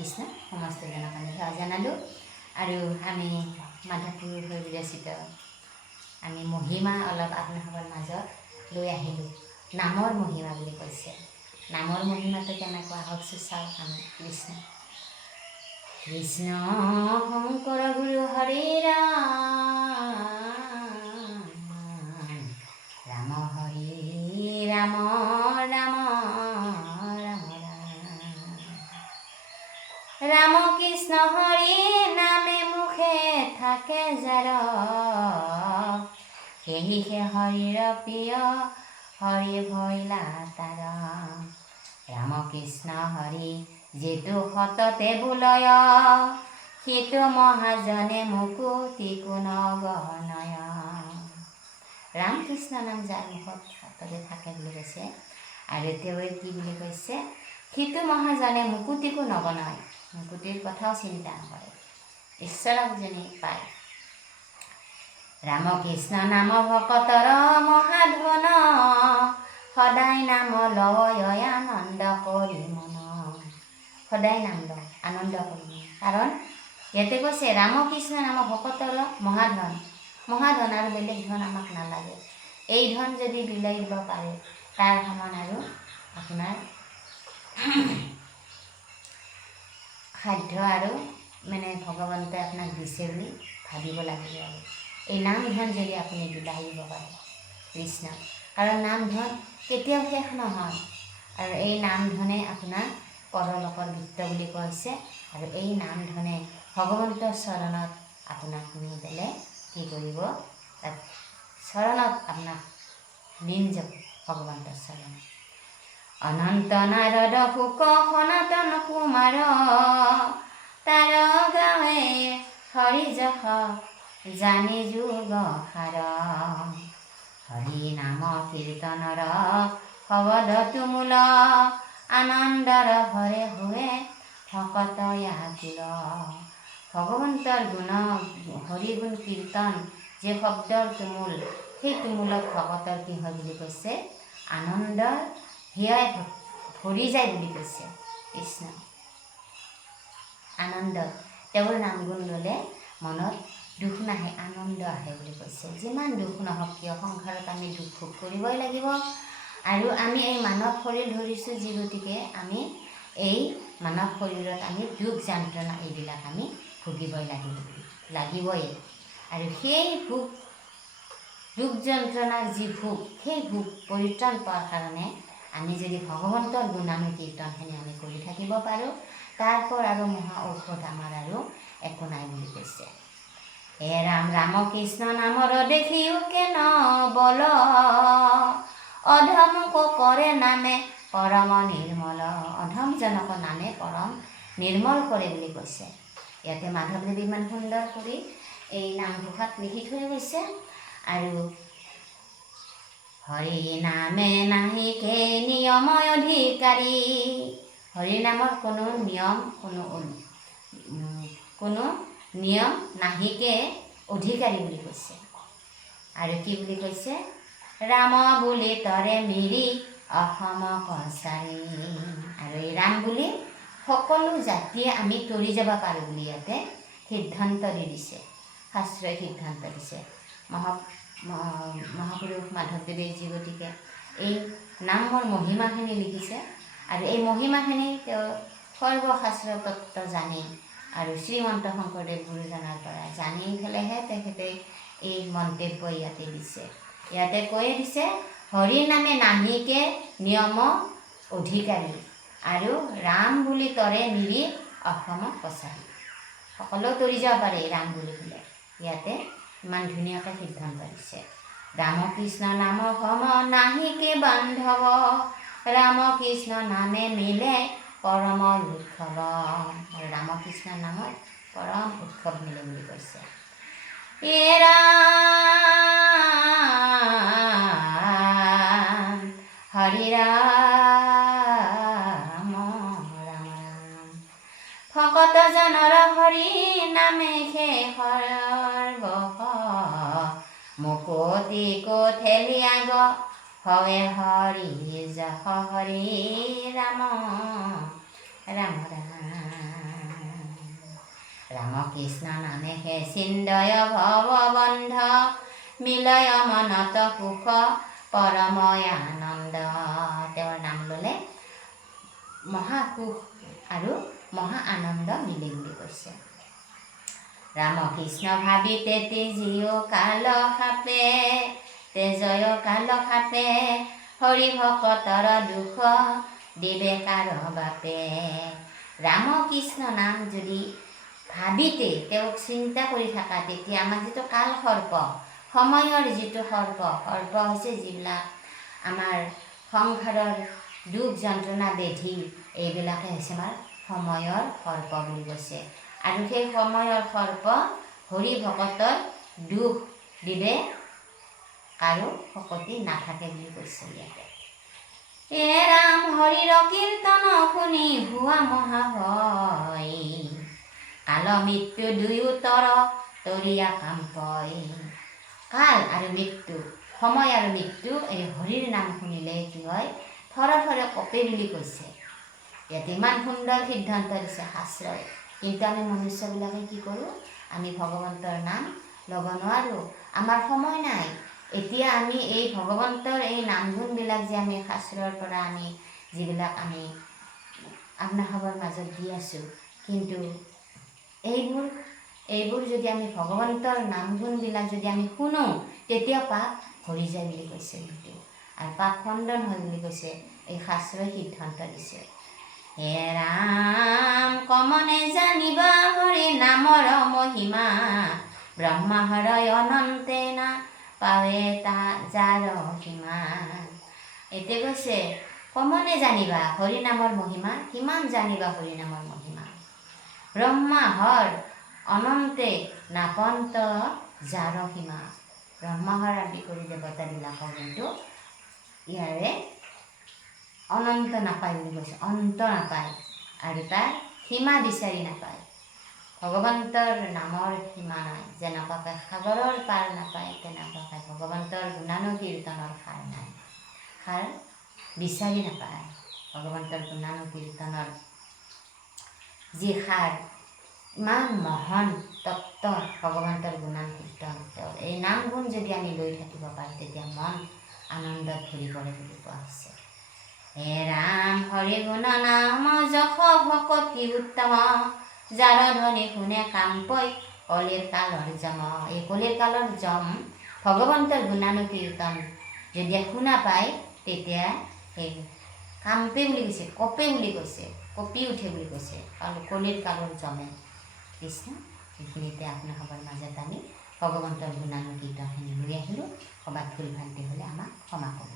কৃষ্ণ সমস্ত জনক আমি সেৱা জনালোঁ আৰু আমি মাধৱপুৰ হৈ বিৰচিত আমি মহিমা অলপ আপোনালোকৰ মাজত লৈ আহিলোঁ। নামৰ মহিমা বুলি কৈছে। নামৰ মহিমাটো কেনেকুৱা আহকচোন চাওক আমি। কৃষ্ণ কৃষ্ণ শংকৰ গুৰু হৰি ৰাম ৰাম হৰি ৰাম ৰাম ৰাম ৰাম কৃষ্ণ হৰি নামে মুখে থাকে যাৰ সেহিহে হৰিৰ প্ৰিয় হৰি ভৈলা তাৰ ৰাম কৃষ্ণ হৰি যিটো সততে বোলয় সিটো মহাজনে মুকুতি কোন গহনয়। ৰাম কৃষ্ণ নাম যাৰ মুখত সততে থাকে বুলি কৈছে আৰু তেওঁ কি বুলি কৈছে, সিটো মহাজনে মুকুতিকো নবনায়, মুকুতিৰ কথাও চিন্তা নকৰে, ঈশ্বৰক যেনি পায়। ৰাম কৃষ্ণ নাম ভকতৰ মহাধন সদায় নাম লয় আনন্দ কৰি মন। সদায় নাম লয় আনন্দ কৰি মন। কাৰণ ইয়াতে কৈছে ৰাম কৃষ্ণ নাম ভকতৰ মহাধন। মহাধন আৰু বেলেগ ধন আমাক নালাগে। এই ধন যদি বিলাই দিব পাৰে তাৰ সমান আৰু আপোনাৰ সাধ্য আৰু মানে ভগৱন্তে আপোনাক দিছে বুলি ভাবিব লাগিব। আৰু এই নাম ধন যদি আপুনি বিলাই দিব পাৰে কৃষ্ণ, কাৰণ নাম ধন কেতিয়াও শেষ নহয় আৰু এই নাম ধনে আপোনাৰ পৰলোকৰ বৃত্ত বুলি কৈছে। আৰু এই নাম ধনে ভগৱন্তৰ চৰণত আপোনাক নি পেলে কি কৰিব, তাত চৰণত আপোনাক লীন যাব ভগৱন্তৰ চৰণত। অনন্ত নাৰদ শুক সনাতন কুমাৰ তাৰ গাৱে হৰি যশ জানি যুগ সাৰ হৰি নাম কীৰ্তনৰ শবদ তুমুল আনন্দৰ ভৰে हुए ভকত আকুল। ভগৱন্তৰ গুণ হৰি গুণ কীৰ্তন যে শব্দৰ তুমুল, সেই তুমুলত ভকতৰ কি হয় বুলি কৈছে, আনন্দৰ হিয়াই ভৰি যায় বুলি কৈছে কৃষ্ণ। আনন্দ তেওঁৰ নাম গুণ ল'লে মনত দুখ নাহে, আনন্দ আহে বুলি কৈছে। যিমান দুখ নহওক কিয় সংসাৰত আমি দুখ ভোগ কৰিবই লাগিব। আৰু আমি এই মানৱ শৰীৰ ধৰিছোঁ যি গতিকে আমি এই মানৱ শৰীৰত আমি দুখ যন্ত্ৰণা এইবিলাক আমি ভুগিবই লাগিবই। আৰু সেই দুখ যন্ত্ৰণাৰ যি ভোগ, সেই ভোগ পৰিত্ৰাণ পোৱাৰ কাৰণে আমি যদি ভগৱন্তৰ গুণানুকীৰ্তনখিনি আমি কৰি থাকিব পাৰোঁ, তাৰপৰ আৰু মহা ঔষধ আমাৰ আৰু একো নাই বুলি কৈছে। হে ৰাম ৰাম কৃষ্ণ নামৰ দেখিও কেন বল অধমক কৰে নামে পৰম নিৰ্মল। অধমজনক নামে পৰম নিৰ্মল কৰে বুলি কৈছে। ইয়াতে মাধৱদেৱে ইমান সুন্দৰ কৰি এই নামঘোষাত লিখি থৈ গৈছে। আৰু হৰি নামে নাহিকে নিয়ম অধিকাৰী, হৰি নামৰ কোনো নিয়ম নাহিকে অধিকাৰী বুলি কৈছে। আৰু কি বুলি কৈছে, ৰাম বুলি তৰে মিৰি অসম কছাৰী। আৰু এই ৰাম বুলি সকলো জাতিয়ে আমি তৰি যাব পাৰোঁ বুলি ইয়াতে সিদ্ধান্ত দি দিছে, শাস্ত্ৰই সিদ্ধান্ত দিছে। মহাপুৰুষ মাধৱদেৱে যি গতিকে এই নামৰ মহিমাখিনি লিখিছে আৰু এই মহিমাখিনি তেওঁ সৰ্বশাস্ত্ৰ তত্ত্ব জানি আৰু শ্ৰীমন্ত শংকৰদেৱ গুৰুজনাৰ পৰা জানি পেলাইহে তেখেতে এই মন্তব্য ইয়াতে দিছে। ইয়াতে কৈয়ে দিছে, হৰি নামে নাহিকে নিয়ম অধিকাৰী আৰু ৰাম বুলি তৰে মিৰি অসম কছাৰী। সকলো তৰি যাব পাৰে ৰাম বুলি ক'লে। ইয়াতে ইমান ধুনীয়াকৈ সিদ্ধান্ত দিছে। ৰাম কৃষ্ণ নাম সম নাহিকে বান্ধৱ, ৰাম কৃষ্ণ নামে মিলে পৰম উৎসৱ। আৰু ৰামকৃষ্ণ নামৰ পৰম উৎসৱ মিলে বুলি কৈছে। এ ৰাম হৰি ৰাম ৰাম ৰাম ভকত জনৰ হৰি নামে শেষৰ বস মুকুতি কোঠেলিয়া গ হৱে হৰি যশ হৰি ৰাম ৰাম ৰাম। কৃষ্ণ নামেহে চিন্দয় ভৱবন্ধ মিলয় মনত সুখ পৰময় আনন্দ। তেওঁৰ নাম ল'লে মহাসুখ আৰু মহা আনন্দ মিলে বুলি কৈছে। ৰামকৃষ্ণ ভাবি তেতি জিও কাল সাপে তেজয় কাল সাপে হৰি ভকতৰ দুখ দিবে কাৰ বাপে। ৰামকৃষ্ণ নাম যদি ভাবিতে তেওঁক চিন্তা কৰি থকা, তেতিয়া আমাৰ যিটো কাল সৰ্প, সময়ৰ যিটো সৰ্প হৈছে যিবিলাক আমাৰ সংসাৰৰ দুখ যন্ত্ৰণা বেধি, এইবিলাকে হৈছে আমাৰ সময়ৰ সৰ্প বুলি কৈছে। আৰু সেই সময়ৰ সৰ্প হৰি ভকতৰ দুখ দিলে কাৰো শকতি নাথাকে বুলি কৈছে ইয়াতে। এ ৰাম হৰিৰ কীৰ্তন শুনি হোৱা মহাভয় কাল মৃত্যু দুয়োতৰ তৰিয়া কাম পয়। কাল আৰু মৃত্যু, সময় আৰু মৃত্যু এই হৰিৰ নাম শুনিলে কি হয়? থৰে থৰে কঁপে বুলি কৈছে। ইয়াতে ইমান সুন্দৰ সিদ্ধান্ত দিছে শাস্ত্ৰই। কিন্তু আমি মনুষ্যবিলাকে কি কৰোঁ? আমি ভগৱন্তৰ নাম ল'ব নোৱাৰোঁ, আমাৰ সময় নাই। এতিয়া আমি এই ভগৱন্তৰ এই নাম গুণবিলাক যে আমি শাস্ত্ৰৰ পৰা আমি যিবিলাক আমি আপোনাসৱৰ মাজত দি আছোঁ, কিন্তু এইবোৰ যদি আমি ভগৱন্তৰ নাম গুণবিলাক যদি আমি শুনো, তেতিয়া পাপ হৰি যায় বুলি কৈছে কিন্তু, আৰু পাপ খণ্ডন হয় বুলি কৈছে। এই শাস্ত্ৰই সিদ্ধান্ত দিছে। হে ৰাম কমনে জানিবা হৰি নামৰ মহিমা ব্ৰহ্মা হৰয় অনন্তে না পাৱে তা যাৰ সীমা। এতিয়া কৈছে কমনে জানিবা হৰি নামৰ মহিমা। কিমান জানিবা হৰি নামৰ মহিমা? ব্ৰহ্মা হৰ অনন্তে নাপন্ত যাৰ সীমা। ব্ৰহ্মাহৰ আদি কৰি দেৱতাবিলাকৰ কিন্তু ইয়াৰে অনন্ত নাপায় বুলি কৈছে, অন্ত নাপায় আৰু তাৰ সীমা বিচাৰি নাপায়। ভগৱন্তৰ নামৰ সীমা নাই। যেনেকুৱাকৈ সাগৰৰ পাৰ নাপায়, তেনেকুৱাকৈ ভগৱন্তৰ গুণানুকীৰ্তনৰ সাৰ নাই। সাৰ বিচাৰি নাপায়। ভগৱন্তৰ গুণানুকীৰ্তনৰ যি সাৰ, ইমান মহান তত্ত্ব ভগৱন্তৰ গুণানুকীৰ্তন। তেওঁৰ এই নাম গুণ যদি আমি লৈ থাকিব পাৰোঁ, তেতিয়া মন আনন্দত ভৰি পৰে বুলি কোৱা হৈছে। হে ৰাম হৰি গুণ নাম যশ ভকতি উত্তম যাৰ ধ্বনি শুনে কাম পয় কলিৰ কালৰ যম। এই কলিৰ কালৰ যম ভগৱন্তৰ গুণানুকীৰ্তন যদি শুনা পায়, তেতিয়া সেই কাম্পে বুলি কৈছে, কপে বুলি কৈছে, কঁপি উঠে বুলি কৈছে কলিৰ কালৰ যমে। কৃষ্ণ সেইখিনিতে আপোনাসৱৰ মাজত আমি ভগৱন্তৰ গুণানুকীৰ্তনখিনি লৈ আহিলোঁ। ক'ৰবাত ভুল ভ্ৰান্তি হ'লে আমাক ক্ষমা কৰিব।